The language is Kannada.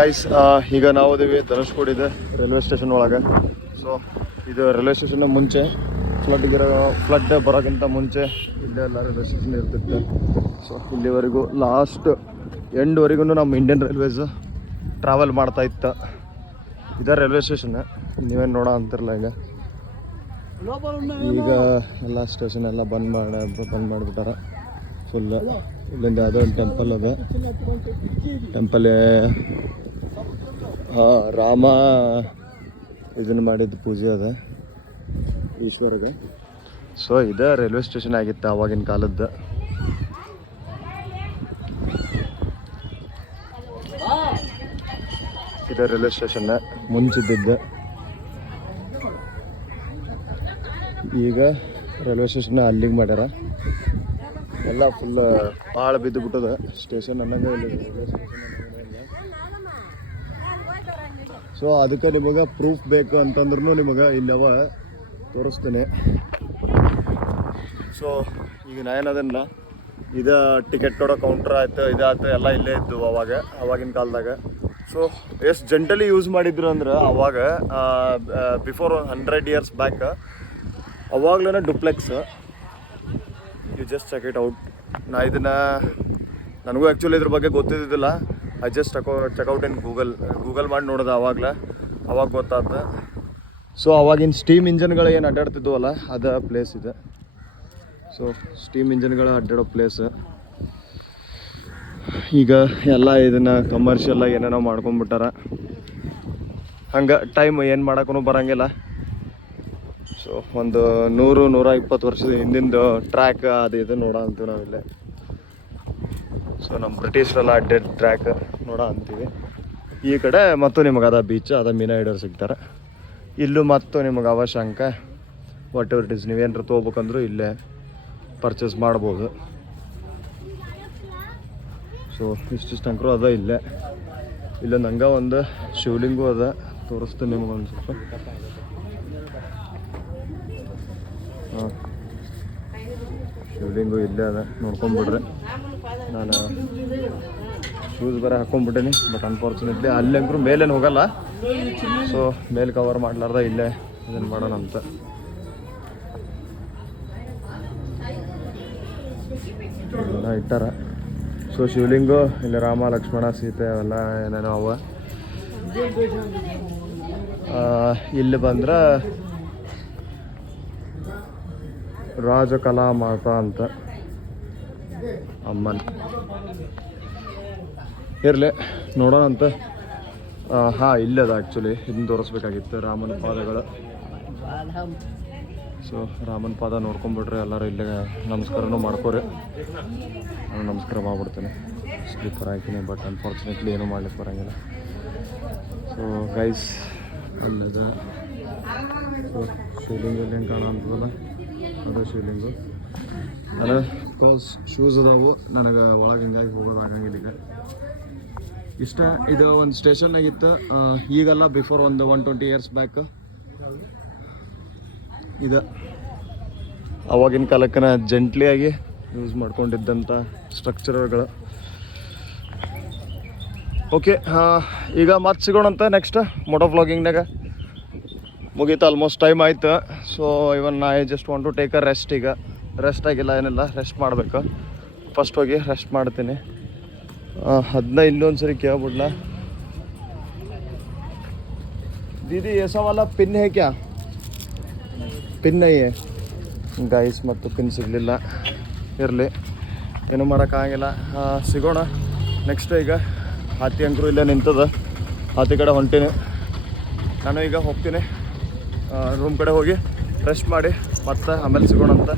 ಗೈಸ್ ಈಗ ನಾವು ಇದೀವಿ ಧನುಷ್ಕೋಡಿದೆ ರೈಲ್ವೆ ಸ್ಟೇಷನ್ ಒಳಗೆ. ಸೊ ಇದು ರೈಲ್ವೆ ಸ್ಟೇಷನ್ ಮುಂಚೆ ಫ್ಲಡ್ ಬರೋಕ್ಕಿಂತ ಮುಂಚೆ ಇಲ್ಲೆಲ್ಲ ರೈಲ್ವೆ ಸ್ಟೇಷನ್ ಇರ್ತಿತ್ತು. ಸೊ ಇಲ್ಲಿವರೆಗೂ ಲಾಸ್ಟ್ ಎಂಡ್ವರೆಗೂ ನಮ್ಮ ಇಂಡಿಯನ್ ರೈಲ್ವೇಸ್ ಟ್ರಾವೆಲ್ ಮಾಡ್ತಾ ಇತ್ತು. ಇದೇ ರೈಲ್ವೆ ಸ್ಟೇಷನ್, ನೀವೇನು ನೋಡೋ ಅಂತಿರಲ್ಲ. ಈಗ ಎಲ್ಲ ಸ್ಟೇಷನ್ ಎಲ್ಲ ಬಂದ್ ಮಾಡಿಬಿಟ್ಟಾರ ಫುಲ್. ಇಲ್ಲಿಂದ ಯಾವುದೋ ಒಂದು ಟೆಂಪಲ್ ಅದ, ಟೆಂಪಲ್ ರಾಮ ಇದನ್ನು ಮಾಡಿದ ಪೂಜೆ ಅದ ಈಶ್ವರಗೆ. ಸೊ ಇದೇ ರೈಲ್ವೆ ಸ್ಟೇಷನ್ ಆಗಿತ್ತು ಆವಾಗಿನ ಕಾಲದ್ದು. ಇದೇ ರೈಲ್ವೆ ಸ್ಟೇಷನ್ ಮುಂಚಿದ್ದಿದ್ದು. ಈಗ ರೈಲ್ವೆ ಸ್ಟೇಷನ್ ಅಲ್ಲಿಗೆ ಮಾಡ್ಯಾರ. ಎಲ್ಲ ಫುಲ್ ಭಾಳ ಬಿದ್ದು ಬಿಟ್ಟದ ಸ್ಟೇಷನ್ ಅನ್ನಂಗೆ ಇಲ್ಲ ರೈಲ್ವೆ ಸ್ಟೇಷನ್. ಸೊ ಅದಕ್ಕೆ ನಿಮಗೆ ಪ್ರೂಫ್ ಬೇಕು ಅಂತಂದ್ರೂ ನಿಮಗೆ ಇಲ್ಲವ ತೋರಿಸ್ತೇನೆ. ಸೊ ಈಗ ನಾ ಏನದನ್ನ ಇದು ಟಿಕೆಟ್ ಕೊಡೋ ಕೌಂಟ್ರ್ ಆಯ್ತು, ಇದಾಯ್ತು, ಎಲ್ಲ ಇಲ್ಲೇ ಇದ್ದು ಅವಾಗಿನ ಕಾಲದಾಗ. ಸೊ ಎಷ್ಟು ಜೆಂಟಲಿ ಯೂಸ್ ಮಾಡಿದ್ರು ಅಂದ್ರೆ ಅವಾಗ ಬಿಫೋರ್ 100 years ಬ್ಯಾಕ್ ಅವಾಗ್ಲೇ duplex. You just check it out. ನನಗೂ ಆ್ಯಕ್ಚುಲಿ ಇದ್ರ ಬಗ್ಗೆ ಗೊತ್ತಿದ್ದಿಲ್ಲ. I just check out in Google ಮಾಡಿ ನೋಡಿದೆ ಅವಾಗ ಗೊತ್ತಾದ. ಸೊ ಅವಾಗಿನ ಸ್ಟೀಮ್ ಇಂಜನ್ಗಳು ಏನು ಅಡ್ಡಾಡ್ತಿದ್ವಲ್ಲ ಅದು ಪ್ಲೇಸ್ ಇದೆ. ಸೊ ಸ್ಟೀಮ್ ಇಂಜನ್ಗಳು ಅಡ್ಡಾಡೋ ಪ್ಲೇಸ್. ಈಗ ಎಲ್ಲ ಇದನ್ನು ಕಮರ್ಷಿಯಲ್ಲಾಗಿ ಏನೇನೋ ಮಾಡ್ಕೊಂಬಿಟ್ಟಾರ. ಹಂಗೆ ಟೈಮ್ ಏನು ಮಾಡೋಕ್ಕೂ ಬರೋಂಗಿಲ್ಲ. ಸೊ ಒಂದು 100-120 ವರ್ಷದ ಹಿಂದಿಂದು ಟ್ರ್ಯಾಕ್ ಅದು ಇದು ನೋಡೋ ಅಂತೀವಿ ನಾವಿಲ್ಲೇ. ಸೊ ನಮ್ಮ ಬ್ರಿಟಿಷ್ರೆಲ್ಲ ಅಡ್ಡಾಡ್ ಟ್ರ್ಯಾಕ್ ನೋಡೋ ಅಂತೀವಿ. ಈ ಕಡೆ ಮತ್ತು ನಿಮಗೆ ಅದ ಬೀಚ್, ಅದ ಮೀನಾ ಹಿಡಿಯೋರು ಸಿಗ್ತಾರೆ. ಇಲ್ಲೂ ಮತ್ತು ನಿಮಗೆ ಅವಶ್ಯಕ ವಾಟ್ ಎವರ್ ಇಟ್ ಇಸ್, ನೀವೇನಾರು ತೊಗೋಬೇಕಂದ್ರೂ ಇಲ್ಲೇ ಪರ್ಚೇಸ್ ಮಾಡ್ಬೋದು. ಸೊ ಇಷ್ಟಿಷ್ಟು ಅಂಕರು ಅದ ಇಲ್ಲೇ. ಇಲ್ಲೊಂದು ಹಂಗೆ ಒಂದು ಶಿವಲಿಂಗು ಅದ, ತೋರಿಸ್ತೀನಿ ನಿಮಗೊಂದು ಸ್ವಲ್ಪ. ಹಾಂ, ಶಿವಲಿಂಗು ಇಲ್ಲೇ ಅದ, ನೋಡ್ಕೊಂಬಿಡ್ರಿ. ನಾನು ಶೂಸ್ ಬೇರೆ ಹಾಕ್ಕೊಂಡ್ಬಿಟ್ಟೇನಿ, ಬಟ್ ಅನ್ಫಾರ್ಚುನೇಟ್ಲಿ ಅಲ್ಲಂಕರು ಮೇಲೇನು ಹೋಗಲ್ಲ. ಸೊ ಮೇಲೆ ಕವರ್ ಮಾಡ್ಲಾರ್ದ ಇಲ್ಲೇ ಇದನ್ನು ಮಾಡೋಣ ಅಂತ. ಇಟ್ಟಾರ. ಸೊ ಶಿವಲಿಂಗು ಇಲ್ಲಿ ರಾಮ ಲಕ್ಷ್ಮಣ ಸೀತೆ ಅವೆಲ್ಲ ಏನೇನೋ ಅವ. ಇಲ್ಲಿ ಬಂದ್ರೆ ರಾಜಕಲಾ ಮಾತಾ ಅಂತ ಅಮ್ಮನ್ ಇರಲಿ, ನೋಡೋಣ ಅಂತ. ಹಾಂ, ಇಲ್ಲದ ಆ್ಯಕ್ಚುಲಿ ಇದನ್ನು ತೋರಿಸ್ಬೇಕಾಗಿತ್ತು, ರಾಮನ ಪಾದಗಳು. ಸೊ ರಾಮನ ಪಾದ ನೋಡ್ಕೊಂಬಿಟ್ರೆ ಎಲ್ಲರೂ ಇಲ್ಲೇ ನಮಸ್ಕಾರನೂ ಮಾಡ್ಕೋರಿ. ನಾನು ನಮಸ್ಕಾರ ಮಾಡ್ಬಿಡ್ತೇನೆ. ಸ್ಲೀಪರ್ ಹಾಕಿನಿ, ಬಟ್ ಅನ್ಫಾರ್ಚುನೇಟ್ಲಿ ಏನೂ ಮಾಡ್ಲಿಕ್ಕೆ ಬರೋಂಗಿಲ್ಲ. ಸೊ ಗೈಸ್ ಅಲ್ಲದ ಸೊ ಶಿವಲಿಂಗಲ್ಲಿ ಹೆಂಗೆ ಕಾಣೋ ಅಂತದಲ್ಲ ಅದು ಶಿವಲಿಂಗು. ಅಲ್ಲ ಬಿಕಾಸ್ ಶೂಸ್ ಅದಾವು ನನಗೆ ಒಳಗೆ ಹಿಂಗಾಗಿ ಹೋಗೋದು ಆಗಂಗಿಲ್ಲ. ಈಗ ಇಷ್ಟ ಇದು ಒಂದು ಸ್ಟೇಷನ್ ಆಗಿತ್ತು. ಈಗಲ್ಲ, ಬಿಫೋರ್ ಒಂದು 120 years ಬ್ಯಾಕ್ ಇದು. ಅವಾಗಿನ ಕಾಲಕ್ಕನ ಜೆಂಟ್ಲಿಯಾಗಿ ಯೂಸ್ ಮಾಡ್ಕೊಂಡಿದ್ದಂಥ ಸ್ಟ್ರಕ್ಚರ್ಗಳು. ಓಕೆ, ಈಗ ಮತ್ತೆ ಸಿಗೋಣಂತ ನೆಕ್ಸ್ಟ್ ಮೋಟೋ ವ್ಲಾಗಿಂಗ್ನಾಗ. ಮುಗೀತು, ಆಲ್ಮೋಸ್ಟ್ ಟೈಮ್ ಆಯ್ತು. So even I just want to take a rest. ಈಗ ರೆಸ್ಟ್ ಆಗಿಲ್ಲ, ಏನಿಲ್ಲ, ರೆಸ್ಟ್ ಮಾಡಬೇಕು. ಫಸ್ಟ್ ಹೋಗಿ ರೆಸ್ಟ್ ಮಾಡ್ತೀನಿ. ಅದನ್ನ ಇನ್ನೊಂದು ಸರಿ ಕೇಳ್ಬಿಡ್ಲ. ದೀದಿ ऐसा वाला पिन है क्या? ಪಿನ್ ನೈ ಗೈಸ್, ಮತ್ತು ಪಿನ್ ಸಿಗಲಿಲ್ಲ. ಇರಲಿ, ಏನೂ ಮಾಡೋಕ್ಕಾಗಿಲ್ಲ. ಸಿಗೋಣ ನೆಕ್ಸ್ಟ್. ಈಗ ಹಾತಿ ಅಂಕರು ಇಲ್ಲೇ ನಿಂತದ, ಹಾತಿ ಕಡೆ ಹೊಂಟೀನಿ ನಾನು. ಈಗ ಹೋಗ್ತೀನಿ ರೂಮ್ ಕಡೆ ಹೋಗಿ ರೆಸ್ಟ್ ಮಾಡಿ ಮತ್ತೆ ಆಮೇಲೆ ಸಿಗೋಣ ಅಂತ.